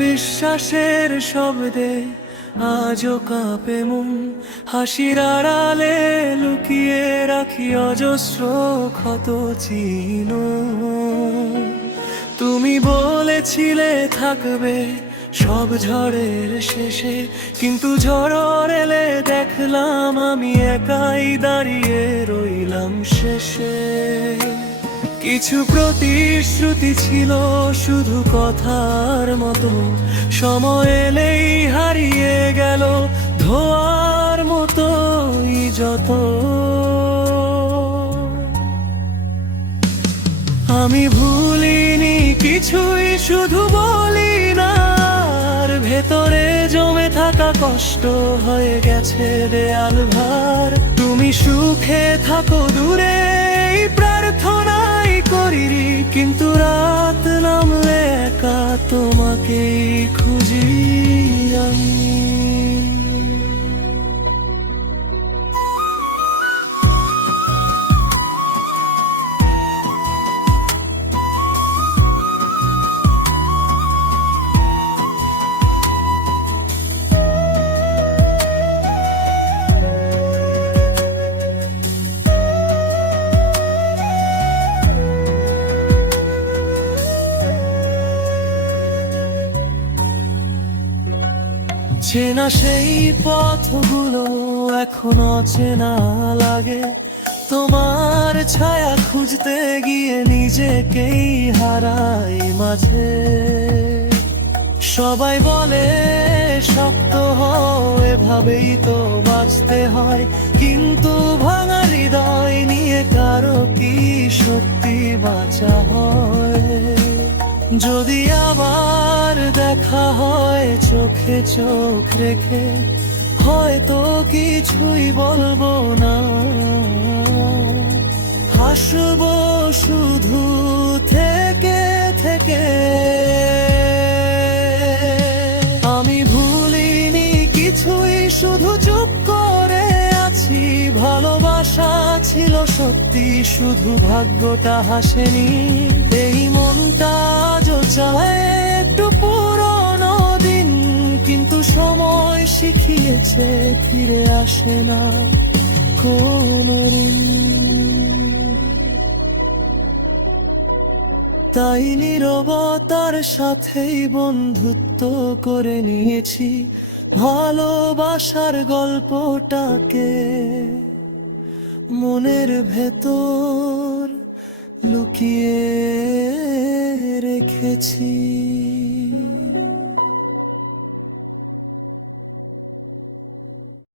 বিশ্বাসের শব্দে আজও কাঁপে মন, হাসির আড়ালে লুকিয়ে রাখি অজস্র ক্ষত চিহ্ন। তুমি বলেছিলে থাকবে সব ঝড়ের শেষে, কিন্তু ঝড় এলে দেখলাম আমি একাই দাঁড়িয়ে রইলাম শেষে। কিছু প্রতিশ্রুতি ছিল শুধু কথার মতো, সময় এলেই হারিয়ে গেল ধোঁয়ার মতোই যত। আমি ভুলিনি কিছুই, শুধু বলি না, আর ভেতরে জমে থাকা কষ্ট হয়ে গেছে দেয়াল ভার। তুমি সুখে থাকো দূরে এই প্রার্থনাই করি, কিন্তু রাত নামলে একা তোমাকেই খুঁজি আমি। চেনা সেই পথগুলো এখন অচেনা লাগে, তোমার ছায়া খুঁজতে গিয়ে নিজেকেই হারাই মাঝে। সবাই বলে শক্ত হও, এভাবেই তো বাঁচতে হয়, কিন্তু ভাঙা হৃদয় নিয়ে কারো কি সত্যি বাঁচা হয়? যদি আবার দেখা হয় চোখে চোখ রেখে, হয়তো কিছুই বলবো না, হাসবো শুধু থেকে থেকে। আমি ভুলিনি কিছুই, শুধু চুপ করে আছি। ভালোবাসা ছিল সত্যি, শুধু ভাগ্যটা হাসেনি। এই মনটা আজও চায় একটু পুরনো দিন, কিন্তু সময় শিখিয়েছে ফিরে আসে না কোনোদিন। তাই নীরবতার সাথেই বন্ধুত্ব করে নিয়েছি ভালোবাসার গল্পটাকে মনের ভেতর লুকিয়ে রেখেছি।